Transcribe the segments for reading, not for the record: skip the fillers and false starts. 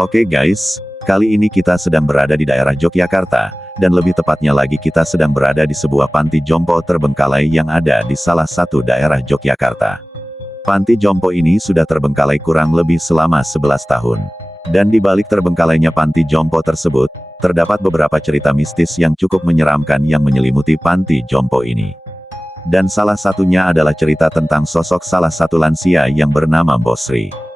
Oke guys, kali ini kita sedang berada di daerah Yogyakarta, dan lebih tepatnya lagi kita sedang berada di sebuah panti jompo terbengkalai yang ada di salah satu daerah Yogyakarta. Panti jompo ini sudah terbengkalai kurang lebih selama 11 tahun. Dan di balik terbengkalainya panti jompo tersebut, terdapat beberapa cerita mistis yang cukup menyeramkan yang menyelimuti panti jompo ini. Dan salah satunya adalah cerita tentang sosok salah satu lansia yang bernama Bosri.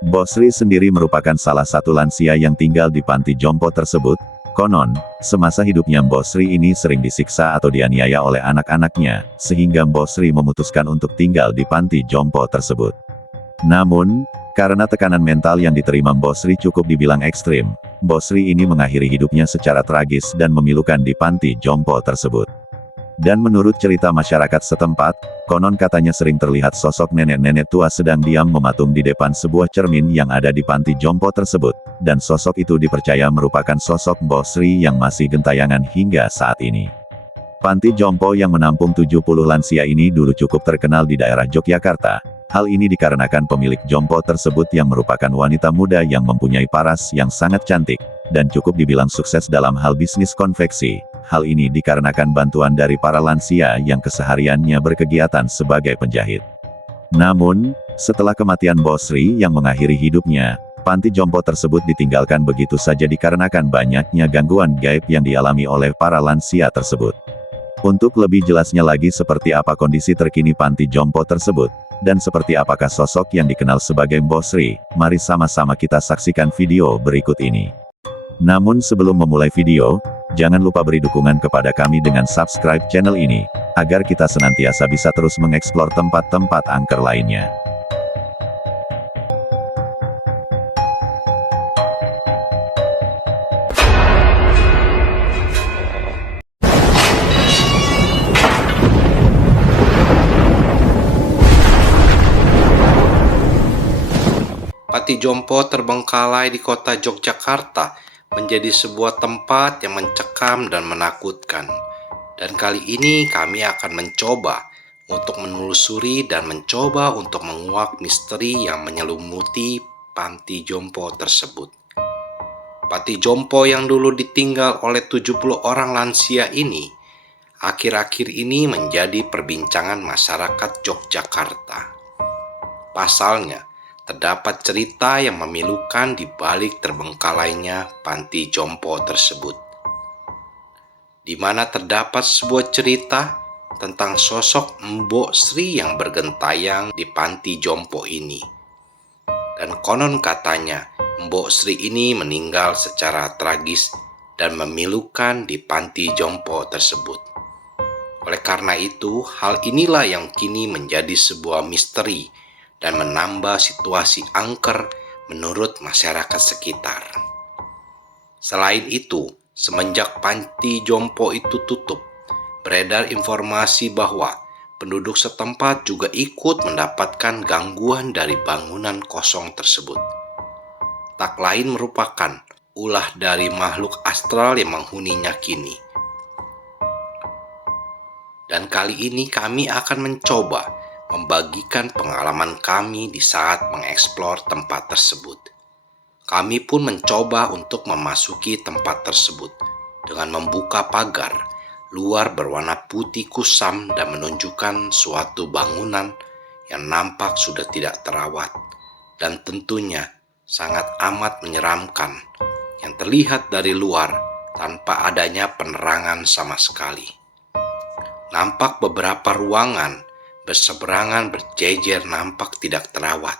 Bosri sendiri merupakan salah satu lansia yang tinggal di panti jompo tersebut. Konon, semasa hidupnya Bosri ini sering disiksa atau dianiaya oleh anak-anaknya, sehingga Bosri memutuskan untuk tinggal di panti jompo tersebut. Namun, karena tekanan mental yang diterima Bosri cukup dibilang ekstrim, Bosri ini mengakhiri hidupnya secara tragis dan memilukan di panti jompo tersebut. Dan menurut cerita masyarakat setempat, konon katanya sering terlihat sosok nenek-nenek tua sedang diam mematung di depan sebuah cermin yang ada di panti jompo tersebut, dan sosok itu dipercaya merupakan sosok Bosri yang masih gentayangan hingga saat ini. Panti jompo yang menampung 70 lansia ini dulu cukup terkenal di daerah Yogyakarta. Hal ini dikarenakan pemilik jompo tersebut yang merupakan wanita muda yang mempunyai paras yang sangat cantik, dan cukup dibilang sukses dalam hal bisnis konveksi. Hal ini dikarenakan bantuan dari para lansia yang kesehariannya berkegiatan sebagai penjahit. Namun, setelah kematian Bosri yang mengakhiri hidupnya, panti jompo tersebut ditinggalkan begitu saja dikarenakan banyaknya gangguan gaib yang dialami oleh para lansia tersebut. Untuk lebih jelasnya lagi seperti apa kondisi terkini panti jompo tersebut, dan seperti apakah sosok yang dikenal sebagai Bosri, mari sama-sama kita saksikan video berikut ini. Namun sebelum memulai video, jangan lupa beri dukungan kepada kami dengan subscribe channel ini, agar kita senantiasa bisa terus mengeksplor tempat-tempat angker lainnya. Panti jompo terbengkalai di kota Yogyakarta menjadi sebuah tempat yang mencekam dan menakutkan. Dan kali ini kami akan mencoba untuk menelusuri dan mencoba untuk menguak misteri yang menyelimuti panti jompo tersebut. Panti jompo yang dulu ditinggal oleh 70 orang lansia ini, akhir-akhir ini menjadi perbincangan masyarakat Yogyakarta. Pasalnya, terdapat cerita yang memilukan di balik terbengkalainya panti jompo tersebut, di mana terdapat sebuah cerita tentang sosok Mbok Sri yang bergentayang di panti jompo ini. Dan konon katanya, Mbok Sri ini meninggal secara tragis dan memilukan di panti jompo tersebut. Oleh karena itu, hal inilah yang kini menjadi sebuah misteri dan menambah situasi angker menurut masyarakat sekitar. Selain itu, semenjak panti jompo itu tutup, beredar informasi bahwa penduduk setempat juga ikut mendapatkan gangguan dari bangunan kosong tersebut. Tak lain merupakan ulah dari makhluk astral yang menghuninya kini. Dan kali ini kami akan mencoba membagikan pengalaman kami di saat mengeksplor tempat tersebut. Kami pun mencoba untuk memasuki tempat tersebut dengan membuka pagar luar berwarna putih kusam dan menunjukkan suatu bangunan yang nampak sudah tidak terawat dan tentunya sangat amat menyeramkan yang terlihat dari luar tanpa adanya penerangan sama sekali. Nampak beberapa ruangan berseberangan berjejer nampak tidak terawat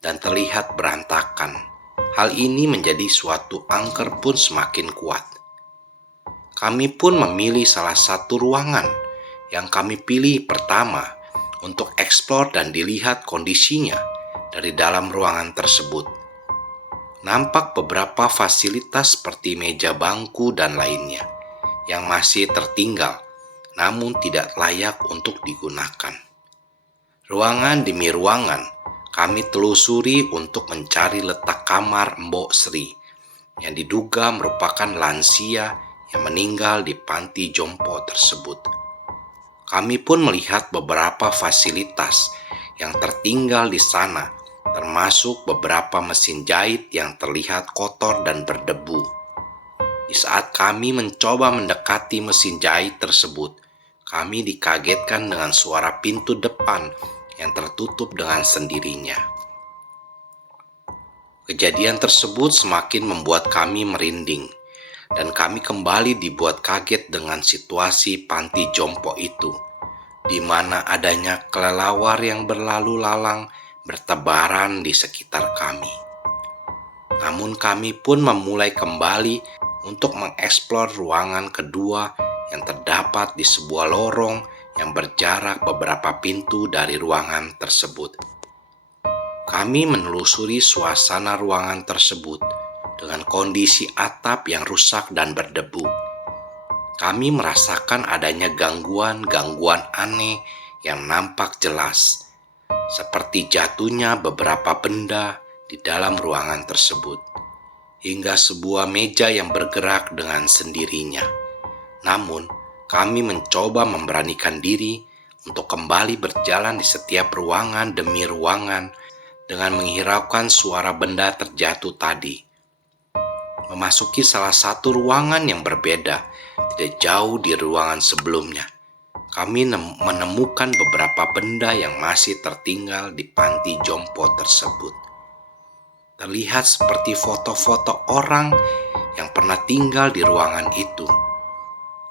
dan terlihat berantakan. Hal ini menjadi suatu angker pun semakin kuat. Kami pun memilih salah satu ruangan yang kami pilih pertama untuk eksplor dan dilihat kondisinya dari dalam ruangan tersebut. Nampak beberapa fasilitas seperti meja bangku dan lainnya yang masih tertinggal namun tidak layak untuk digunakan. Ruangan demi ruangan, kami telusuri untuk mencari letak kamar Mbok Sri, yang diduga merupakan lansia yang meninggal di panti jompo tersebut. Kami pun melihat beberapa fasilitas yang tertinggal di sana termasuk beberapa mesin jahit yang terlihat kotor dan berdebu. Di saat kami mencoba mendekati mesin jahit tersebut, kami dikagetkan dengan suara pintu depan yang tertutup dengan sendirinya. Kejadian tersebut semakin membuat kami merinding, dan kami kembali dibuat kaget dengan situasi panti jompo itu, di mana adanya kelelawar yang berlalu lalang bertebaran di sekitar kami. Namun kami pun memulai kembali untuk mengeksplor ruangan kedua yang terdapat di sebuah lorong yang berjarak beberapa pintu dari ruangan tersebut. Kami menelusuri suasana ruangan tersebut dengan kondisi atap yang rusak dan berdebu. Kami merasakan adanya gangguan-gangguan aneh yang nampak jelas, seperti jatuhnya beberapa benda di dalam ruangan tersebut, hingga sebuah meja yang bergerak dengan sendirinya. Namun, kami mencoba memberanikan diri untuk kembali berjalan di setiap ruangan demi ruangan dengan menghiraukan suara benda terjatuh tadi. Memasuki salah satu ruangan yang berbeda, tidak jauh di ruangan sebelumnya, kami menemukan beberapa benda yang masih tertinggal di panti jompo tersebut. Terlihat seperti foto-foto orang yang pernah tinggal di ruangan itu.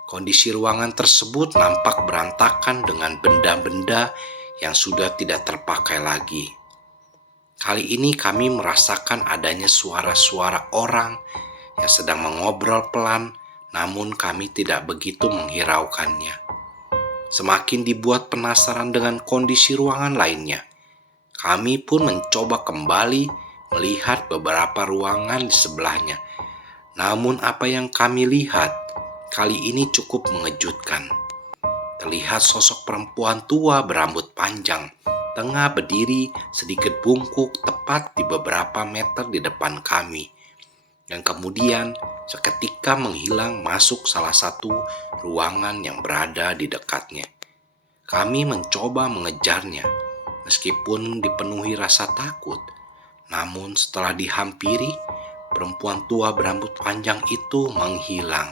Kondisi ruangan tersebut nampak berantakan dengan benda-benda yang sudah tidak terpakai lagi. Kali ini kami merasakan adanya suara-suara orang yang sedang mengobrol pelan, namun kami tidak begitu menghiraukannya. Semakin dibuat penasaran dengan kondisi ruangan lainnya, kami pun mencoba kembali melihat beberapa ruangan di sebelahnya. Namun apa yang kami lihat kali ini cukup mengejutkan. Terlihat sosok perempuan tua berambut panjang, tengah berdiri sedikit bungkuk tepat di beberapa meter di depan kami, dan kemudian seketika menghilang masuk salah satu ruangan yang berada di dekatnya. Kami mencoba mengejarnya, meskipun dipenuhi rasa takut. Namun setelah dihampiri, perempuan tua berambut panjang itu menghilang.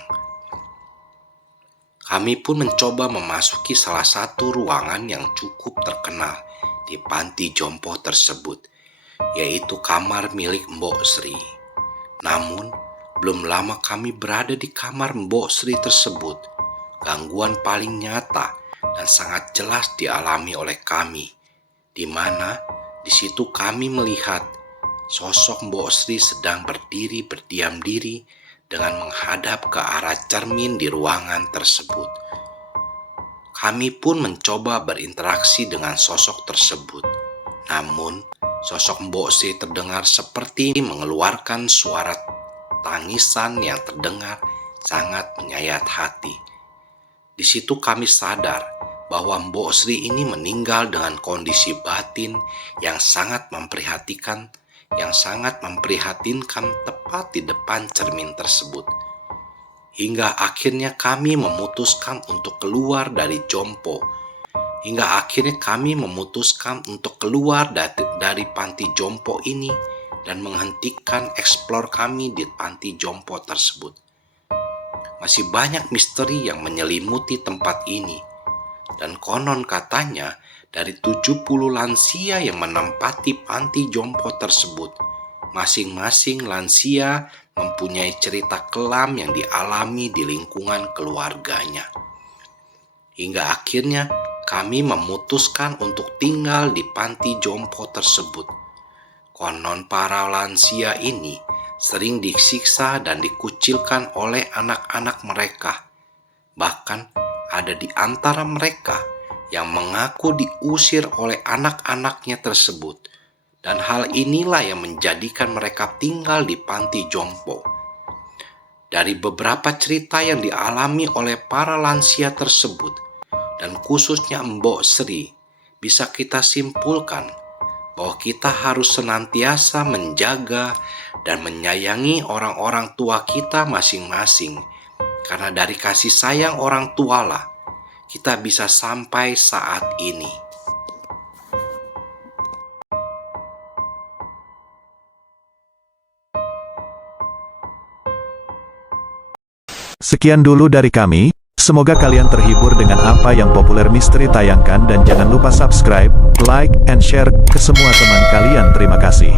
Kami pun mencoba memasuki salah satu ruangan yang cukup terkenal di panti jompo tersebut, yaitu kamar milik Mbok Sri. Namun, belum lama kami berada di kamar Mbok Sri tersebut, gangguan paling nyata dan sangat jelas dialami oleh kami, di mana di situ kami melihat sosok Mbok Sri sedang berdiri berdiam diri dengan menghadap ke arah cermin di ruangan tersebut. Kami pun mencoba berinteraksi dengan sosok tersebut. Namun, sosok Mbok Sri terdengar seperti mengeluarkan suara tangisan yang terdengar sangat menyayat hati. Di situ kami sadar bahwa Mbok Sri ini meninggal dengan kondisi batin yang sangat memprihatinkan tepat di depan cermin tersebut. Hingga akhirnya kami memutuskan untuk keluar dari panti jompo ini dan menghentikan eksplor kami di panti jompo tersebut. Masih banyak misteri yang menyelimuti tempat ini, dan konon katanya dari 70 lansia yang menempati panti jompo tersebut, masing-masing lansia mempunyai cerita kelam yang dialami di lingkungan keluarganya. Hingga akhirnya kami memutuskan untuk tinggal di panti jompo tersebut. Konon para lansia ini sering disiksa dan dikucilkan oleh anak-anak mereka. Bahkan ada di antara mereka yang mengaku diusir oleh anak-anaknya tersebut. Dan hal inilah yang menjadikan mereka tinggal di panti jompo. Dari beberapa cerita yang dialami oleh para lansia tersebut, dan khususnya Mbok Sri, bisa kita simpulkan bahwa kita harus senantiasa menjaga dan menyayangi orang-orang tua kita masing-masing. Karena dari kasih sayang orang tualah kita bisa sampai saat ini. Sekian dulu dari kami. Semoga kalian terhibur dengan apa yang Populer Misteri tayangkan dan jangan lupa subscribe, like, and share ke semua teman kalian. Terima kasih.